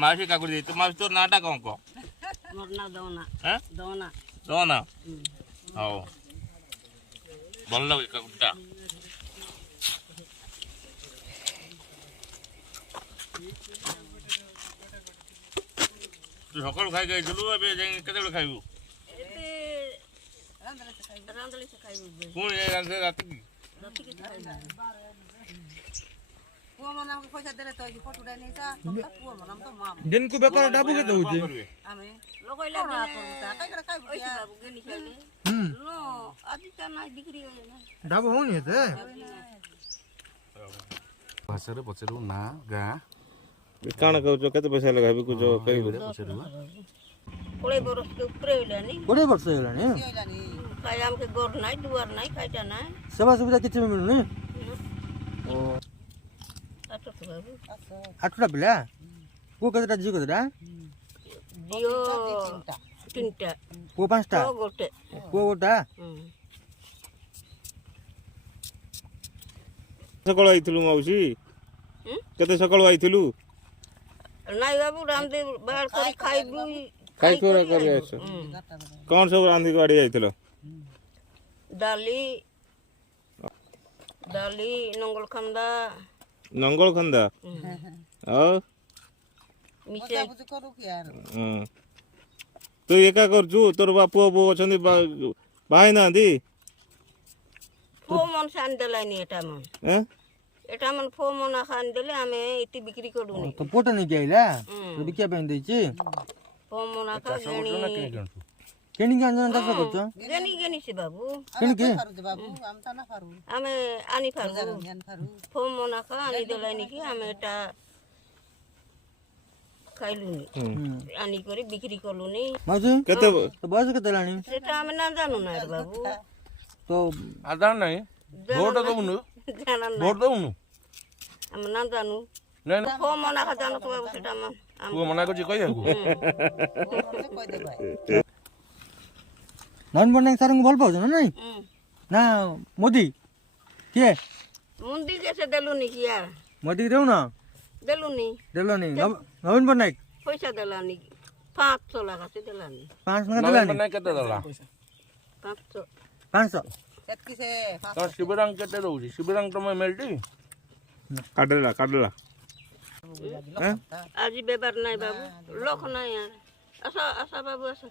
मासी काकुड़ी दे तो मासी तो नाटा कौन को मरना दोना हैं दोना दोना आओ बोल लो काकुड़ा तू सकाळ खाई गई चलू अबे जाई केते बेले खाइबू एते रांदली से खाइबू कोन ए रांदे रात की पुआ मनाम के पैसा देले तो ई फोटो डाइ नै ता पुआ मनाम तो माम दिन को बेपार डाबू के होउची आमे लगैला दिने काई करे काई पैसा बाबू गेली खाइले नो आदि ता ना बिक्री होय ना डाबू होनी हेते भाषारे पचरु ना गा काना कहू केते पैसा लगाबी कुछ कहबू कोळे बरस के ऊपर होइलानी कोड़े वर्ष हेलानी काई आम के गोर नाइ दुआर नाइ काईटा नाइ सेवा सुविधा किछ में मिलुनी ओ आतो तो बाबू आठटा पिला को केतटा जी केतटा जियो तीनटा को पांचटा ओ गोटे को गोटा सकाळ आइथिलु माउसी केते सकाळ आइथिलु नाइ बाबू रामदेव बाहर करी खाइबू खाई कोरा करे आछो कोन सब रांधी गाड़ी आइथिलो दाली दाली नंगल खंदा औ मिसे तू एका करजू तोर बापू बो अछंदी भाई नांदी फो मन सान देलानी एटा मन फो मन खान देले आमे इति बिक्री करूनी तो पोटा नहीं आइला तो बिकिया पेन दैची फो मन खा गेनी केनी गांजन दस करछो गेनी से बाबू केनी के बाबू हम ता ना फारू आमे आनी फारू फो मन खा आनी देलानी कि आमे एटा खाइलुनी आनी करी बिक्री कलुनी माउसी केते तो बस केते लानी सेटा आमे ना जानू ना रे बाबू तो आदान नहीं वोट दउनु जाना ना वोट दउनु आमे ना जानू नहीं फो मन खा जानू तो बाबू सेटा मन तू मना करछि कहिया को नन बने सारंग भल पाउछ ना नहीं ना मोदी के मुंदी कैसे देलुनी कि यार मोदी देउ ना देलुनी देलो नहीं नवीन पटनायक पैसा देलानी 500 लगा से देलानी 5 ना नवीन देलानी बना केते दला 500 500 सेतकी से तो शिवरंग केते दउछि शिवरंग तो मैं मेलटी काडला आज बेबार नहीं बाबू लोक नहीं यार आशा आशा बाबू आशा